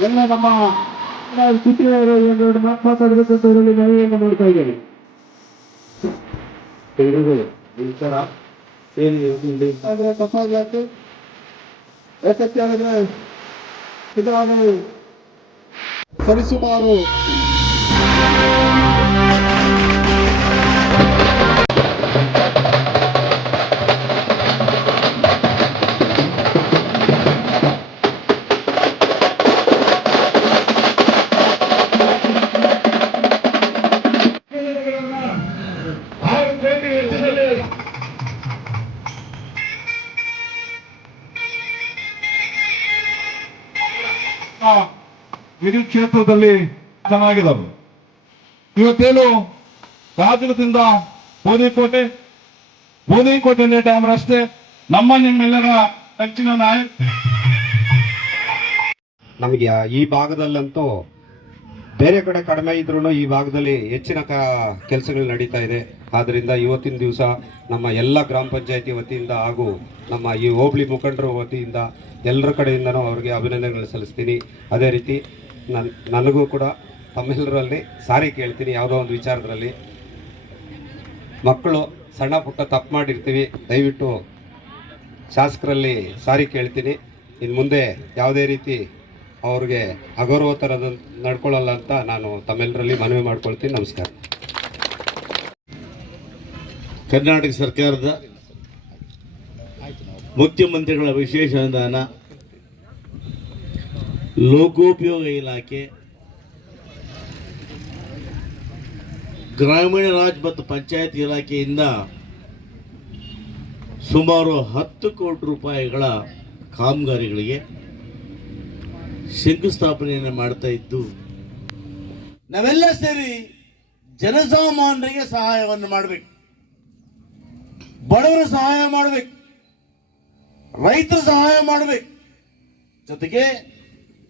ಎಲ್ಲ ನಮ್ಮ ನೋಡ್ತಾ ಸರಿಸುಮಾರು ಕ್ಷೇತ್ರದಲ್ಲಿ ಚೆನ್ನಾಗಿದ್ದಾವೆ. ಇವತ್ತೇನು ಕಾಜಲದಿಂದ ಬೋನಿಕೋಟೆ? ಬೋನಿಕೋಟೆ ಡ್ಯಾಮ್ ರಸ್ತೆ. ನಮ್ಮ ನಿಮ್ಮೆಲ್ಲರ ಹೆಚ್ಚಿನ ನಾಯಕ ನಮಗೆ ಈ ಭಾಗದಲ್ಲಂತೂ ಬೇರೆ ಕಡೆ ಕಡಿಮೆ ಇದ್ರೂ ಈ ಭಾಗದಲ್ಲಿ ಹೆಚ್ಚಿನ ಕ ಕೆಲಸಗಳು ನಡೀತಾ ಇದೆ. ಆದ್ದರಿಂದ ಇವತ್ತಿನ ದಿವಸ ನಮ್ಮ ಎಲ್ಲ ಗ್ರಾಮ ಪಂಚಾಯತಿ ವತಿಯಿಂದ ಹಾಗೂ ನಮ್ಮ ಈ ಹೋಬಳಿ ಮುಖಂಡರ ವತಿಯಿಂದ ಎಲ್ಲರ ಕಡೆಯಿಂದನೂ ಅವರಿಗೆ ಅಭಿನಂದನೆಗಳು ಸಲ್ಲಿಸ್ತೀನಿ. ಅದೇ ರೀತಿ ನನ್, ನನಗೂ ಕೂಡ ತಮ್ಮೆಲ್ಲರಲ್ಲಿ ಸಾರಿ ಕೇಳ್ತೀನಿ ಯಾವುದೋ ಒಂದು ವಿಚಾರದಲ್ಲಿ. ಮಕ್ಕಳು ಸಣ್ಣ ಪುಟ್ಟ ತಪ್ಪು ಮಾಡಿರ್ತೀವಿ, ದಯವಿಟ್ಟು ಶಾಸಕರಲ್ಲಿ ಸಾರಿ ಕೇಳ್ತೀನಿ. ಇನ್ನು ಮುಂದೆ ಯಾವುದೇ ರೀತಿ ಅವ್ರಿಗೆ ಅಗೌರವ ಥರದ ನಡ್ಕೊಳ್ಳಲ್ಲ ಅಂತ ನಾನು ತಮ್ಮೆಲ್ಲರಲ್ಲಿ ಮನವಿ ಮಾಡ್ಕೊಳ್ತೀನಿ. ನಮಸ್ಕಾರ. ಕರ್ನಾಟಕ ಸರ್ಕಾರದ ಮುಖ್ಯಮಂತ್ರಿಗಳ ವಿಶೇಷ ಅನುದಾನ ಲೋಕೋಪಯೋಗ ಇಲಾಖೆ, ಗ್ರಾಮೀಣ ರಾಜ್ ಮತ್ತು ಪಂಚಾಯತ್ ಇಲಾಖೆಯಿಂದ ಸುಮಾರು ಹತ್ತು ಕೋಟಿ ರೂಪಾಯಿಗಳ ಕಾಮಗಾರಿಗಳಿಗೆ ಶಂಕುಸ್ಥಾಪನೆಯನ್ನು ಮಾಡ್ತಾ ಇದ್ದು, ನಾವೆಲ್ಲ ಸೇರಿ ಜನಸಾಮಾನ್ಯರಿಗೆ ಸಹಾಯವನ್ನು ಮಾಡಬೇಕು. ಬಡವರು ಸಹಾಯ ಮಾಡಬೇಕು. ರೈತರು ಸಹಾಯ ಮಾಡಬೇಕು. ಜೊತೆಗೆ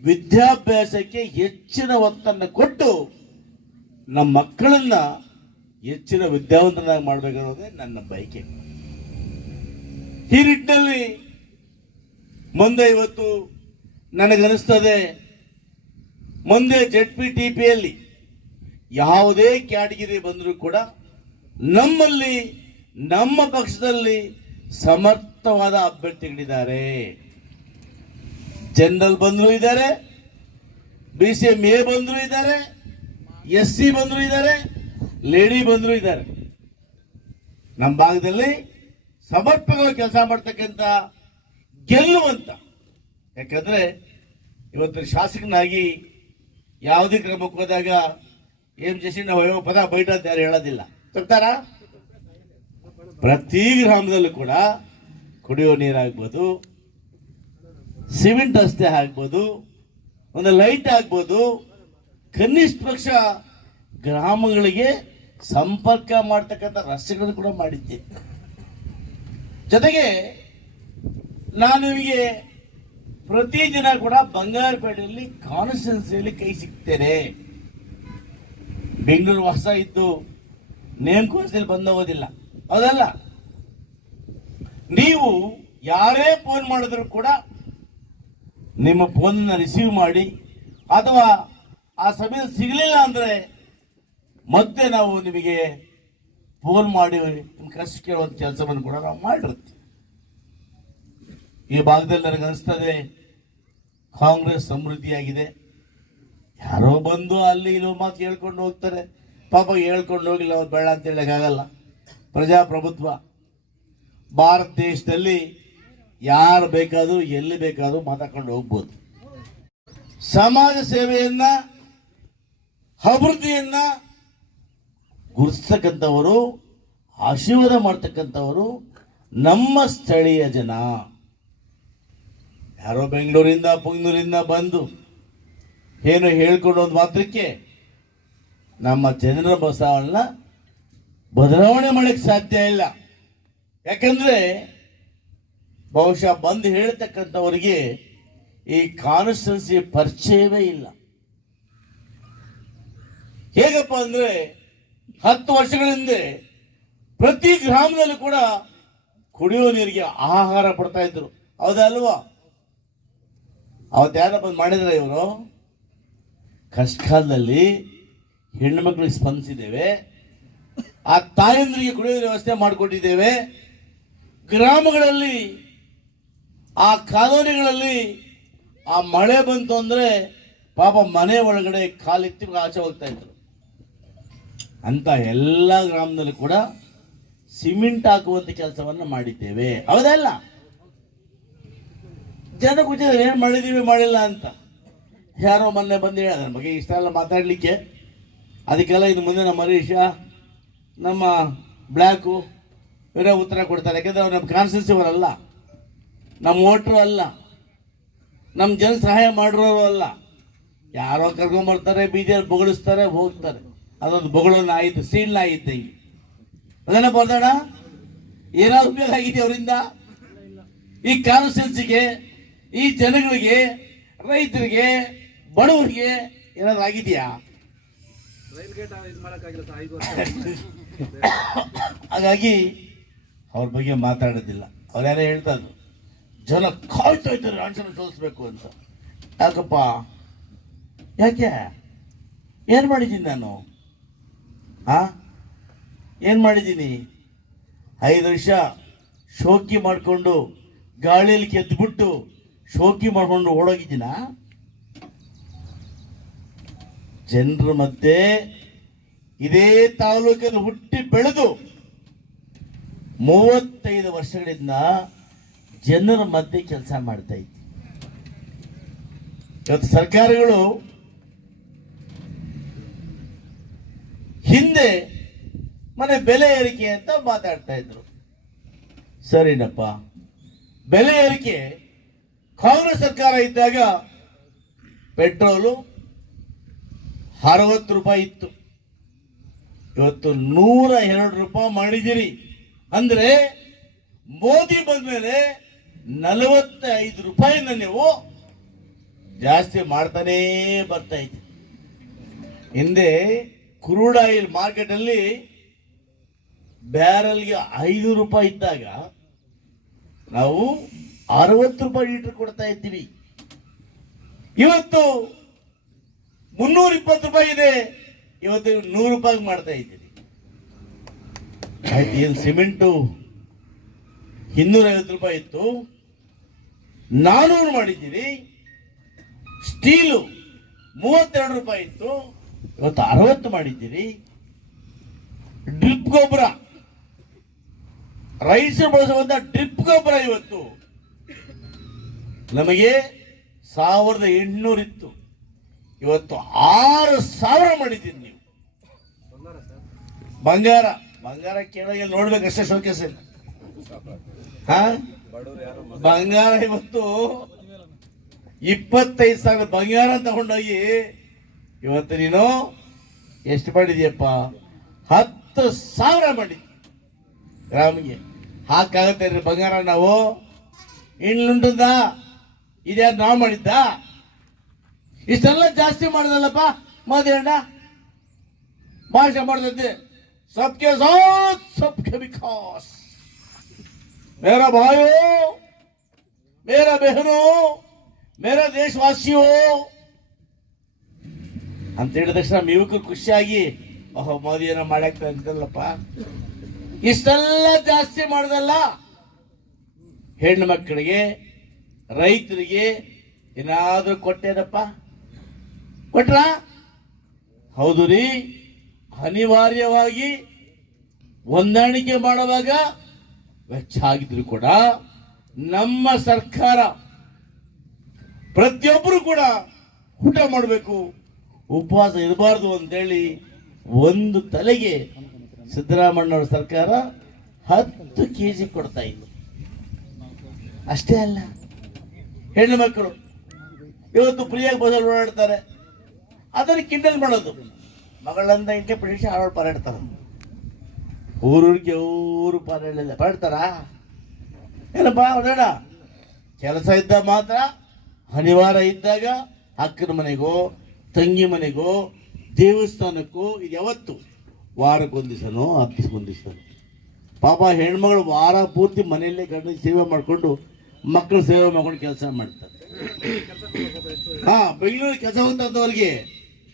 ವಿದ್ಯಾಭ್ಯಾಸಕ್ಕೆ ಹೆಚ್ಚಿನ ಒತ್ತನ್ನು ಕೊಟ್ಟು ನಮ್ಮ ಮಕ್ಕಳನ್ನ ಹೆಚ್ಚಿನ ವಿದ್ಯಾವಂತನಾಗಿ ಮಾಡಬೇಕನ್ನೋದೇ ನನ್ನ ಬಯಕೆ. ಈ ನಿಟ್ಟಿನಲ್ಲಿ ಮುಂದೆ ಇವತ್ತು ನನಗನಿಸ್ತದೆ ಮುಂದೆ ಜೆಡ್ ಪಿ ಟಿ ಪಿಯಲ್ಲಿ ಯಾವುದೇ ಕ್ಯಾಟಗಿರಿ ಬಂದರೂ ಕೂಡ ನಮ್ಮಲ್ಲಿ, ನಮ್ಮ ಪಕ್ಷದಲ್ಲಿ ಸಮರ್ಥವಾದ ಅಭ್ಯರ್ಥಿಗಳಿದ್ದಾರೆ. ಜನರಲ್ ಬಂದ್ರು ಇದ್ದಾರೆ ಬಿ ಸಿ ಎಂ ಎ ಬಂದ್ರು ಇದ್ದಾರೆ ಎಸ್ ಸಿ ಬಂದ್ರು ಇದ್ದಾರೆ ಲೇಡಿ ಬಂದ್ರು ಇದ್ದಾರೆ ನಮ್ಮ ಭಾಗದಲ್ಲಿ ಸಮರ್ಪಕವಾಗಿ ಕೆಲಸ ಮಾಡ್ತಕ್ಕಂಥ ಗೆಲ್ಲುವಂತ. ಯಾಕಂದ್ರೆ ಇವತ್ತು ಶಾಸಕನಾಗಿ ಯಾವುದೇ ಕ್ರಮಕ್ಕೆ ಹೋದಾಗ ಏನ್ ಜಸಿ ನಾವು ಪದ ಬೈಟ ಅಂತ ಯಾರು ಹೇಳೋದಿಲ್ಲ. ತರ್ತಾರ? ಪ್ರತಿ ಗ್ರಾಮದಲ್ಲೂ ಕೂಡ ಕುಡಿಯೋ ನೀರಾಗ್ಬೋದು ಸಿಮೆಂಟ್ ರಸ್ತೆ ಆಗ್ಬೋದು, ಒಂದು ಲೈಟ್ ಆಗ್ಬೋದು. ಕನಿಷ್ಠ ಪಕ್ಷ ಗ್ರಾಮಗಳಿಗೆ ಸಂಪರ್ಕ ಮಾಡ್ತಕ್ಕಂಥ ರಸ್ತೆಗಳನ್ನು ಕೂಡ ಮಾಡಿದ್ದೆ. ಜೊತೆಗೆ ನಾನು ನಿಮಗೆ ಪ್ರತಿದಿನ ಕೂಡ ಬಂಗಾರಪೇಟೆಯಲ್ಲಿ ಕಾನ್ಸ್ಟಿಟ್ಯೂನ್ಸಿಯಲ್ಲಿ ಕೈ ಸಿಗ್ತೇನೆ ಬೆಂಗಳೂರು ಹೊಸ ಇದ್ದು ನೇಮ್ ನೇಮಕಾಸದಲ್ಲಿ ಬಂದೋಗೋದಿಲ್ಲ ಹೌದಲ್ಲ ನೀವು ಯಾರೇ ಫೋನ್ ಮಾಡಿದ್ರು ಕೂಡ ನಿಮ್ಮ ಫೋನ್ ರಿಸೀವ್ ಮಾಡಿ, ಅಥವಾ ಆ ಸಮಯದಲ್ಲಿ ಸಿಗಲಿಲ್ಲ ಅಂದ್ರೆ ಮತ್ತೆ ನಾವು ನಿಮಗೆ ಫೋನ್ ಮಾಡಿ ನಿಮ್ಮ ಕಷ್ಟ ಕೇಳುವಂಥ ಕೆಲಸವನ್ನು ಕೂಡ ನಾವು ಮಾಡಿರ್ತೀವಿ ಈ ಭಾಗದಲ್ಲಿ ನನಗೆ ಅನಿಸ್ತದೆ, ಕಾಂಗ್ರೆಸ್ ಸಮೃದ್ಧಿಯಾಗಿದೆ. ಯಾರೋ ಬಂದು ಅಲ್ಲಿ ಇಲ್ಲಿ ಮಾತು ಹೇಳ್ಕೊಂಡು ಹೋಗ್ತಾರೆ. ಪಾಪ ಹೇಳ್ಕೊಂಡು ಹೋಗಿಲ್ಲ, ಅವ್ರು ಬೇಡ ಅಂತ ಹೇಳೋಕ್ಕಾಗಲ್ಲ. ಪ್ರಜಾಪ್ರಭುತ್ವ, ಭಾರತ ದೇಶದಲ್ಲಿ ಯಾರು ಬೇಕಾದರೂ, ಎಲ್ಲಿ ಬೇಕಾದರೂ ಮಾತಾಡ್ಕೊಂಡು ಹೋಗ್ಬೋದು. ಸಮಾಜ ಸೇವೆಯನ್ನ, ಅಭಿವೃದ್ಧಿಯನ್ನ ಗುರುತಿಸ್ತಕ್ಕಂಥವರು, ಆಶೀರ್ವಾದ ಮಾಡ್ತಕ್ಕಂಥವರು ನಮ್ಮ ಸ್ಥಳೀಯ ಜನ. ಯಾರೋ ಬೆಂಗಳೂರಿಂದ, ಪುಂಗ್ನೂರಿಂದ ಬಂದು ಏನು ಹೇಳ್ಕೊಂಡು ಒಂದು ಮಾತ್ರಕ್ಕೆ ನಮ್ಮ ಜನರ ಬಸವನ್ನ ಬದಲಾವಣೆ ಮಾಡಕ್ಕೆ ಸಾಧ್ಯ ಇಲ್ಲ. ಯಾಕಂದ್ರೆ ಬಹುಶಃ ಬಂದು ಹೇಳ್ತಕ್ಕಂಥವರಿಗೆ ಈ ಕಾನ್ಸ್ಟನ್ಸಿ ಪರಿಚಯವೇ ಇಲ್ಲ. ಹೇಗಪ್ಪ ಅಂದ್ರೆ ಹತ್ತು ವರ್ಷಗಳ ಹಿಂದೆ ಪ್ರತಿ ಗ್ರಾಮದಲ್ಲೂ ಕೂಡ ಕುಡಿಯುವ ನೀರಿಗೆ ಆಹಾರ ಕೊಡ್ತಾ ಇದ್ರು. ಹೌದಲ್ವಾ ಅವತ್ತು ಬಂದು ಮಾಡಿದ್ರ ಇವರು? ಕಷ್ಟ ಕಾಲದಲ್ಲಿ ಹೆಣ್ಣು ಮಕ್ಕಳಿಗೆ ಸ್ಪಂದಿಸಿದ್ದೇವೆ. ಆ ತಾಯಂದ್ರಿಗೆ ಕುಡಿಯುವ ವ್ಯವಸ್ಥೆ ಮಾಡಿಕೊಟ್ಟಿದ್ದೇವೆ. ಗ್ರಾಮಗಳಲ್ಲಿ ಆ ಕಾಲೋನಿಗಳಲ್ಲಿ ಆ ಮಳೆ ಬಂತು ಅಂದ್ರೆ ಪಾಪ ಮನೆ ಒಳಗಡೆ ಕಾಲಿತ್ತಿ ಆಚೆ ಹೋಗ್ತಾ ಇದ್ರು. ಅಂತ ಎಲ್ಲ ಗ್ರಾಮದಲ್ಲಿ ಕೂಡ ಸಿಮೆಂಟ್ ಹಾಕುವಂತ ಕೆಲಸವನ್ನ ಮಾಡಿದ್ದೇವೆ. ಹೌದಲ್ಲ ಜನ ಕೂತಿದ್ರೆ ಏನ್ ಮಾಡಿದೀವಿ ಮಾಡಿಲ್ಲ ಅಂತ. ಯಾರೋ ಮೊನ್ನೆ ಬಂದು ಹೇಳ ಬಗ್ಗೆ ಇಷ್ಟ ಎಲ್ಲ ಮಾತಾಡ್ಲಿಕ್ಕೆ. ಅದಕ್ಕೆಲ್ಲ ಇದು ಮುಂದೆ ನಮ್ಮ ಹರೀಶ, ನಮ್ಮ ಬ್ಲ್ಯಾಕು ಇವರೇ ಉತ್ತರ ಕೊಡ್ತಾರೆ. ಯಾಕಂದ್ರೆ ಅವ್ರು ನಮ್ಮ ಕಾನ್ಸ್ಟಿಟ್ಯೂನ್ಸಿ ಅವರಲ್ಲ. ನಮ್ಮ ಓಟ್ರು ಅಲ್ಲ. ನಮ್ಮ ಜನ ಸಹಾಯ ಮಾಡಿರೋರು ಅಲ್ಲ. ಯಾರೋ ಕರ್ಕೊಂಬರ್ತಾರೆ ಬೀದಿಯಲ್ಲಿ ಬೊಗಳಿಸ್ತಾರೆ, ಹೋಗ್ತಾರೆ. ಅದೊಂದು ಬೊಗಳನ್ನ ಆಯಿತು, ಸೀಳ್ನ ಆಯಿತು ಈಗ. ಅದನ್ನ ಬರ್ದೋಣ ಏನಾದ್ರು ಉಪಯೋಗ ಆಗಿದೆ ಅವರಿಂದ? ಈ ಕಾನ್ಸ್ಟಿಟ್ಯೂನ್ಸಿಗೆ, ಈ ಜನಗಳಿಗೆ, ರೈತರಿಗೆ, ಬಡವರಿಗೆ ಏನಾದ್ರು ಆಗಿದೆಯಾ? ಹಾಗಾಗಿ ಅವ್ರ ಬಗ್ಗೆ ಮಾತಾಡೋದಿಲ್ಲ. ಅವ್ರ್ಯಾರೋ ಹೇಳ್ತಾ ಇದ್ರು. ಜನ ಕಾಯ್ತಾ ಇದ್ದಾರೆ, ರಾಂಚನ ಸೋಲಿಸ್ಬೇಕು ಅಂತ. ಯಾಕಪ್ಪ? ಯಾಕೆ? ಏನು ಮಾಡಿದ್ದೀನಿ ನಾನು? ಆ? ಏನು ಮಾಡಿದ್ದೀನಿ? ಐದು ವರ್ಷ ಶೋಕಿ ಮಾಡಿಕೊಂಡು ಗಾಳಿಯಲ್ಲಿ ಕೆದ್ದುಬಿಟ್ಟು ಶೋಕಿ ಮಾಡಿಕೊಂಡು ಓಡೋಗಿದ್ದೀನ? ಜನರ ಮಧ್ಯೆ ಇದೇ ತಾಲೂಕಲ್ಲಿ ಹುಟ್ಟಿ ಬೆಳೆದು ಮೂವತ್ತೈದು ವರ್ಷಗಳಿಂದ ಜನರ ಮಧ್ಯೆ ಕೆಲಸ ಮಾಡ್ತಾ ಇತ್ತು ಇವತ್ತು ಸರ್ಕಾರಗಳು ಹಿಂದೆ ಮನೆ ಬೆಲೆ ಏರಿಕೆ ಅಂತ ಮಾತಾಡ್ತಾ ಇದ್ರು. ಸರಿನಪ್ಪ. ಬೆಲೆ ಏರಿಕೆ ಕಾಂಗ್ರೆಸ್ ಸರ್ಕಾರ ಇದ್ದಾಗ ಪೆಟ್ರೋಲು ಅರವತ್ತು ರೂಪಾಯಿ ಇತ್ತು. ಇವತ್ತು ನೂರ ಎರಡು ರೂಪಾಯಿ ಮಾಡಿದಿರಿ ಅಂದ್ರೆ ಮೋದಿ ಬಂದ್ಮೇಲೆ ನಲವತ್ತೈದು ರೂಪಾಯಿನ ನೀವು ಜಾಸ್ತಿ ಮಾಡ್ತಾನೇ ಬರ್ತಾ ಇದ್ದೀರಿ ಹಿಂದೆ ಕ್ರೂಡ್ ಆಯಿಲ್ ಮಾರ್ಕೆಟ್ ಅಲ್ಲಿ ಬ್ಯಾರಲ್ಗೆ ಐದು ರೂಪಾಯಿ ಇದ್ದಾಗ ನಾವು ಅರವತ್ತು ರೂಪಾಯಿ ಲೀಟರ್ ಕೊಡ್ತಾ ಇದ್ದೀವಿ. ಇವತ್ತು ಮುನ್ನೂರ ಇಪ್ಪತ್ತು ರೂಪಾಯಿ ಇದೆ. ಇವತ್ತು ನೂರು ರೂಪಾಯಿ ಮಾಡ್ತಾ ಇದ್ದೀವಿ. ಏನು ಸಿಮೆಂಟು ಇನ್ನೂರೈವತ್ತು ರೂಪಾಯಿ ಇತ್ತು. ನಾನೂರು ಮಾಡಿದ್ದೀರಿ. ಸ್ಟೀಲು ಮೂವತ್ತೆರಡು ರೂಪಾಯಿ ಇತ್ತು. ಇವತ್ತು ಅರವತ್ತು ಮಾಡಿದ್ದೀರಿ. ಡ್ರಿಪ್ ಗೊಬ್ಬರ. ರೈಸ್ ಬಳಸುವಂತ ಡ್ರಿಪ್ ಗೊಬ್ಬರ ಇವತ್ತು. ನಮಗೆ ಸಾವಿರದ ಎಂಟುನೂರು ಇತ್ತು. ಇವತ್ತು ಆರು ಸಾವಿರ ಮಾಡಿದ್ದೀನಿ ನೀವು. ಬಂಗಾರ. ಬಂಗಾರ ಕೇಳ ನೋಡ್ಬೇಕು ಅಷ್ಟೇ ಶೋಕೇಸ್ ಇಲ್ಲ ಹಾ? ಬಂಗಾರ ಇವತ್ತು ಇಪ್ಪತ್ತೈದು ಸಾವಿರ ಬಂಗಾರ ತಗೊಂಡೋಗಿ ಇವತ್ತು ನೀನು ಎಷ್ಟು ಮಾಡಿದ್ಯಪ್ಪ ಹತ್ತು ಸಾವಿರ ಮಾಡಿ ಗ್ರಾಮಿಗೆ ಹಾಕಾಗತ್ತೆ ರೀ ಬಂಗಾರ ನಾವು ಇನ್ನುಂಟದ ಇದ್ಯಾರು ನಾವು ಮಾಡಿದ್ದ ಇಷ್ಟೆಲ್ಲ ಜಾಸ್ತಿ ಮಾಡಿದಲ್ಲಪ್ಪ ಮೋದಿಯಣ್ಣ ಭಾಷೆ ಮಾಡ್ತೈತೆ सबके साथ सबके विकास मेरा भाइयों मेरा बहनों मेरा ದೇಶವಾಸಿಯೋ ಅಂತ ಹೇಳಿದ ತಕ್ಷಣ ಯುವಕರು ಖುಷಿಯಾಗಿ ಓಹೋ ಮೋದಿ ಏನೋ ಮಾಡಾಕ್ತಾ ಅಂತಲ್ಲಪ್ಪ ಇಷ್ಟೆಲ್ಲ ಜಾಸ್ತಿ ಮಾಡ್ದಲ್ಲ ಹೆಣ್ಣು ಮಕ್ಕಳಿಗೆ ರೈತರಿಗೆ ಏನಾದ್ರೂ ಕೊಟ್ಟೇನಪ್ಪ ಕೊಟ್ರ ಹೌದು ರೀ ಅನಿವಾರ್ಯವಾಗಿ ಹೊಂದಾಣಿಕೆ ಮಾಡುವಾಗ ವೆಚ್ಚ ಆಗಿದ್ರು ಕೂಡ ನಮ್ಮ ಸರ್ಕಾರ ಪ್ರತಿಯೊಬ್ಬರು ಕೂಡ ಊಟ ಮಾಡಬೇಕು, ಉಪವಾಸ ಇರಬಾರ್ದು ಅಂತೇಳಿ ಒಂದು ತಲೆಗೆ ಸಿದ್ದರಾಮಣ್ಣವ್ರ ಸರ್ಕಾರ ಹತ್ತು ಕೆ ಜಿ ಕೊಡ್ತಾ ಇತ್ತು. ಅಷ್ಟೇ ಅಲ್ಲ. ಹೆಣ್ಣು ಮಕ್ಕಳು ಇವತ್ತು ಪ್ರಿಯಾಗಿ ಬದಲು ಓಡಾಡ್ತಾರೆ. ಅದನ್ನು ಕಿಂಡಲ್ ಮಾಡೋದು. ಮಗಳಂದ ಇಂಟೆ ಪ್ರದೇಶ ಆಡೋಳು ಪಾರಾಡ್ತಾರ. ಊರೂರಿಗೆ ಊರು ಪಾರಾಡಲಿಲ್ಲ ಪಾಡ್ತಾರ ಏನಪ್ಪ ಹೊಡೋಣ ಕೆಲಸ ಇದ್ದ ಮಾತ್ರ ಅನಿವಾರ ಇದ್ದಾಗ ಅಕ್ಕನ ಮನೆಗೋ, ತಂಗಿ ಮನೆಗೋ, ದೇವಸ್ಥಾನಕ್ಕೋ, ಇದು ಯಾವತ್ತು? ವಾರಕ್ಕೊಂದು ದಿವಸನೋ ಪಾಪ ಹೆಣ್ಮಗಳು ವಾರ ಪೂರ್ತಿ ಮನೆಯಲ್ಲೇ ಗಂಡ ಸೇವೆ ಮಾಡಿಕೊಂಡು, ಮಕ್ಕಳು ಸೇವೆ ಮಾಡ್ಕೊಂಡು ಕೆಲಸ ಮಾಡ್ತಾರೆ. ಹಾ ಬೆಂಗಳೂರು ಕೆಲಸ ಹೊಂದವ್ರಿಗೆ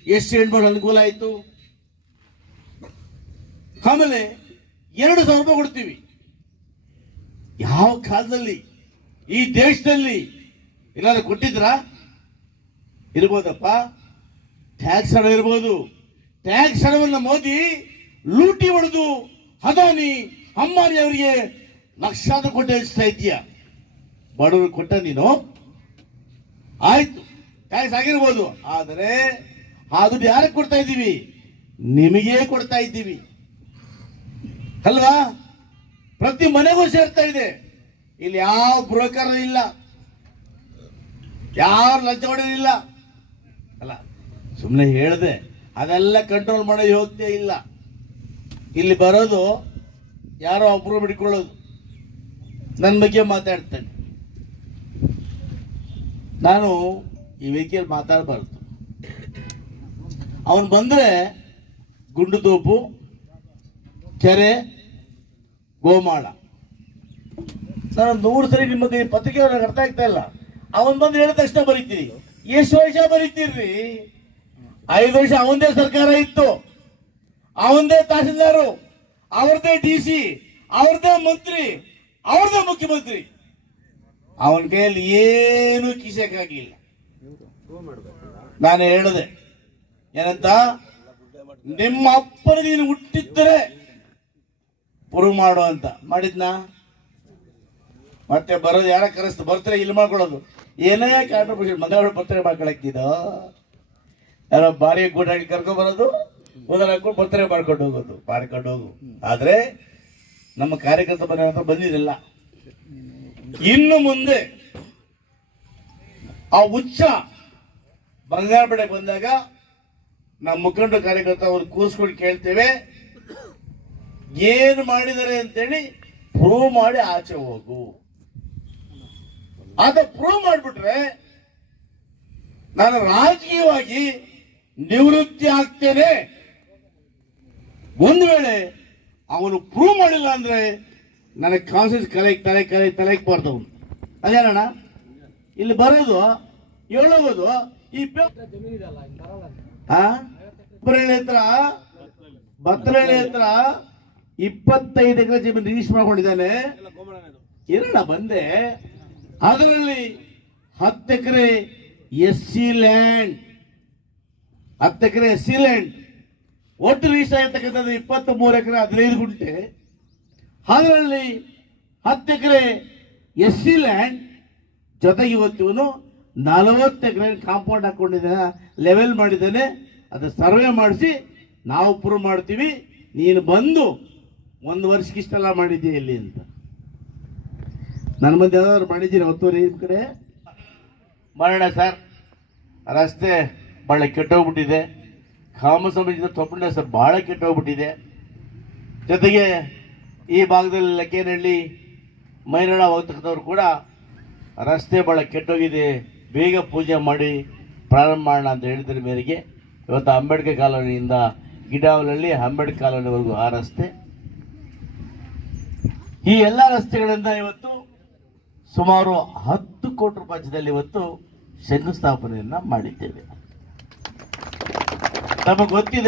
ಎಷ್ಟು ಹೆಣ್ಮಗಳು ಅನುಕೂಲ ಆಯಿತು? ಆಮೇಲೆ ಎರಡು ಸಾವಿರ ರೂಪಾಯಿ ಕೊಡ್ತೀವಿ. ಯಾವ ಕಾಲದಲ್ಲಿ, ಈ ದೇಶದಲ್ಲಿ ಏನಾದ್ರು ಕೊಟ್ಟಿದ್ರಾ? ಇರ್ಬೋದಪ್ಪ. ಟ್ಯಾಕ್ಸ್ ಹಣ ಇರ್ಬೋದು. ಟ್ಯಾಕ್ಸ್ ಹಣವನ್ನ ಮೋದಿ ಲೂಟಿ ಹೊಡೆದು ಹದಾನಿ ಅಂಬಾನಿ ಅವರಿಗೆ ಲಕ್ಷಾಂತರ ಕೊಟ್ಟೆ ಹಂಚ್ತಾ ಇದೀಯ ಬಡವರು ಕೊಟ್ಟ ನೀನು? ಆಯ್ತು, ಟ್ಯಾಕ್ಸ್ ಆಗಿರ್ಬೋದು. ಆದರೆ, ಆ ದುಡ್ಡು ಯಾರಿಗೆ ಕೊಡ್ತಾ ಇದ್ದೀವಿ? ನಿಮಗೇ ಕೊಡ್ತಾ ಇದ್ದೀವಿ. ಅಲ್ವಾ? ಪ್ರತಿ ಮನೆಗೂ ಸೇರ್ತಾ ಇದೆ. ಇಲ್ಲಿ ಯಾವ ಬ್ರೋಕರ್ ಇಲ್ಲ. ಯಾರು ಲಂಚ ಹೊಡೆದಿಲ್ಲ ಅಲ್ಲ ಸುಮ್ಮನೆ ಹೇಳಿದೆ, ಅದೆಲ್ಲ ಕಂಟ್ರೋಲ್ ಮಾಡೋ ಯೋಗ್ಯತೆ ಇಲ್ಲ. ಇಲ್ಲಿ ಬರೋದು ಯಾರೋ ಒಬ್ರು ಬಿಡ್ಕೊಳ್ಳೋದು ನನ್ನ ಬಗ್ಗೆ ಮಾತಾಡ್ತೇನೆ. ನಾನು ಈ ವೆಹಿಕಲ್ ಮಾತಾಡಬಾರ್ದು. ಅವನು ಬಂದರೆ ಗುಂಡು ತೋಪು ಕೆರೆ, ಗೋಮಾಳ. ನಾನು ನೂರು ಸರಿ ನಿಮಗೆ ಪತ್ರಿಕೆ ಅವ್ರಿಗೆ ಅರ್ಥ ಆಗ್ತಾ ಇಲ್ಲ. ಅವನ್ ಬಂದು ಹೇಳಿದ ತಕ್ಷಣ ಬರೀತೀರಿ. ಎಷ್ಟು ವರ್ಷ ಬರೀತೀರಿ? ಐದು ವರ್ಷ ಅವಂದೇ ಸರ್ಕಾರ ಇತ್ತು. ಅವಂದೇ ತಹಸೀಲ್ದಾರು, ಅವ್ರದೇ ಡಿ ಸಿ, ಅವ್ರದೇ ಮಂತ್ರಿ, ಅವ್ರದೇ ಮುಖ್ಯಮಂತ್ರಿ. ಅವನ ಕೈಯಲ್ಲಿ ಏನು ಕಿಸಕ್ಕಾಗಿಲ್ಲ. ನಾನು ಹೇಳಿದೆ, ಏನಂತ? ನಿಮ್ಮ ಅಪ್ಪನ ನೀನು ಹುಟ್ಟಿದ್ದರೆ ಪ್ರೂವ್ ಮಾಡು ಅಂತ. ಮಾಡಿದ್ನಾ? ಮತ್ತೆ ಬರೋದು ಯಾರ ಕರೆಸ್ತು ಬರ್ತಾರೆ ಇಲ್ಲಿ ಮಾಡ್ಕೊಳ್ಳೋದು? ಏನೇ ಕಾಂಟ್ರಿಬ್ಯೂಷನ್ ಮನೆಯವರು ಬರ್ತಾರೆ ಮಾಡ್ಕೊಳಕ್ಕಿದ ಯಾರೋ ಬಾರಿ ಗೂಡಾಗಿ ಕರ್ಕೊ ಬರೋದು ಹೋದ್ರೆ ಹಾಕೊಂಡು ಬರ್ತಾರೆ ಮಾಡ್ಕೊಂಡು ಹೋಗೋದು. ಮಾಡ್ಕೊಂಡು ಹೋಗು. ಆದ್ರೆ ನಮ್ಮ ಕಾರ್ಯಕರ್ತ ಮನೆ ಹತ್ರ ಬಂದಿರಲಿಲ್ಲ ಇನ್ನು ಮುಂದೆ ಆ ಉಚ್ಚ ಬಂಗಾರಪೇಟೆ ಬಂದಾಗ ನಮ್ಮ ಮುಖಂಡ ಕಾರ್ಯಕರ್ತ ಅವ್ರು ಕೂಸ್ಕೊಂಡು ಕೇಳ್ತೇವೆ. ಏನು ಮಾಡಿದರೆ ಅಂತೇಳಿ ಪ್ರೂವ್ ಮಾಡಿ ಆಚೆ ಹೋಗು. ಅದ ಪ್ರೂವ್ ಮಾಡಿಬಿಟ್ರೆ ನಾನು ರಾಜಕೀಯವಾಗಿ ನಿವೃತ್ತಿ ಆಗ್ತೇನೆ. ಒಂದು ವೇಳೆ ಅವನು ಪ್ರೂವ್ ಮಾಡಿಲ್ಲ ಅಂದ್ರೆ ನನಗೆ ಕಾನ್ಸಿಯಸ್ ಕಲೆ ತಲೆ ಕಲೆ ತಲೆಗೆ ಬಾರ್ದವನು ಅದೇನಣ್ಣ? ಇಲ್ಲಿ ಬರೋದು ಹೇಳೋದು ಈ ಹತ್ರ ಬತ್ತಲಹಳ್ಳಿ ಹತ್ರ ಇಪ್ಪತ್ತೈದು ಎಕರೆ ಜಮೀನು ರಿಜಿಸ್ಟರ್ ಮಾಡ್ಕೊಂಡಿದ್ದಾನೆ. ಇರೋಣ ಬಂದೆ. ಅದರಲ್ಲಿ ಹತ್ತು ಎಕರೆ ಎಸ್ ಸಿ ಲ್ಯಾಂಡ್ ಹತ್ತು ಎಕರೆ ಎಸ್ ಸಿ ಲ್ಯಾಂಡ್ ಒಟ್ಟು ರಿಜಿಸ್ಟರ್ ಆಗಿರ್ತಕ್ಕಂಥದ್ದು ಇಪ್ಪತ್ತ್ ಮೂರು ಎಕರೆ ಹದಿನೈದು ಗುಂಟೆ. ಅದರಲ್ಲಿ ಹತ್ತು ಎಕರೆ ಎಸ್ ಸಿ ಲ್ಯಾಂಡ್ ಜೊತೆಗೆ ಇವತ್ತು ಇವನು ನಲವತ್ತು ಎಕರೆ ಕಾಂಪೌಂಡ್ ಹಾಕೊಂಡಿದ್ದಾನೆ ಲೆವೆಲ್ ಮಾಡಿದ್ದಾನೆ. ಅದು ಸರ್ವೆ ಮಾಡಿಸಿ ನಾವು ಪ್ರೂವ್ ಮಾಡ್ತೀವಿ. ನೀನು ಬಂದು ಒಂದು ವರ್ಷಕ್ಕೆ ಇಷ್ಟೆಲ್ಲ ಮಾಡಿದ್ದೆ ಇಲ್ಲಿ ಅಂತ? ನನ್ನ ಮುಂದೆ ಯಾವ್ದಾದ್ರು ಮಾಡಿದ್ದೀರಿ ಒತ್ತುವರಿ ನಿಮ್ಮ ಕಡೆ? ಮಾಡೋಣ ಸರ್, ರಸ್ತೆ ಭಾಳ ಕೆಟ್ಟೋಗ್ಬಿಟ್ಟಿದೆ. ಕಾಮ ಸಮಾಜದ ತೊಪ್ಪಂಡ ಸರ್ ಭಾಳ ಕೆಟ್ಟೋಗ್ಬಿಟ್ಟಿದೆ. ಜೊತೆಗೆ ಈ ಭಾಗದಲ್ಲಿ ಲಕ್ಕೇನಹಳ್ಳಿ ಮೈನಾಡ ಹೋಗ್ತಕ್ಕಂಥವ್ರು ಕೂಡ ರಸ್ತೆ ಭಾಳ ಕೆಟ್ಟೋಗಿದೆ. ಬೇಗ ಪೂಜೆ ಮಾಡಿ ಪ್ರಾರಂಭ ಮಾಡೋಣ ಅಂತ ಹೇಳಿದ್ರ ಮೇರೆಗೆ. ಇವತ್ತು ಅಂಬೇಡ್ಕರ್ ಕಾಲೋನಿಯಿಂದ ಗಿಡಾವಲಹಳ್ಳಿ ಅಂಬೇಡ್ಕರ್ ಕಾಲೋನಿವರೆಗೂ ಆ ರಸ್ತೆ ಈ ಎಲ್ಲ ರಸ್ತೆಗಳಿಂದ ಇವತ್ತು ಸುಮಾರು ಹತ್ತು ಕೋಟಿ ರೂಪಾಯಿ ಇವತ್ತು ಶಂಕುಸ್ಥಾಪನೆಯನ್ನ ಮಾಡಿದ್ದೇವೆ. ನಮಗೆ ಗೊತ್ತಿದೆ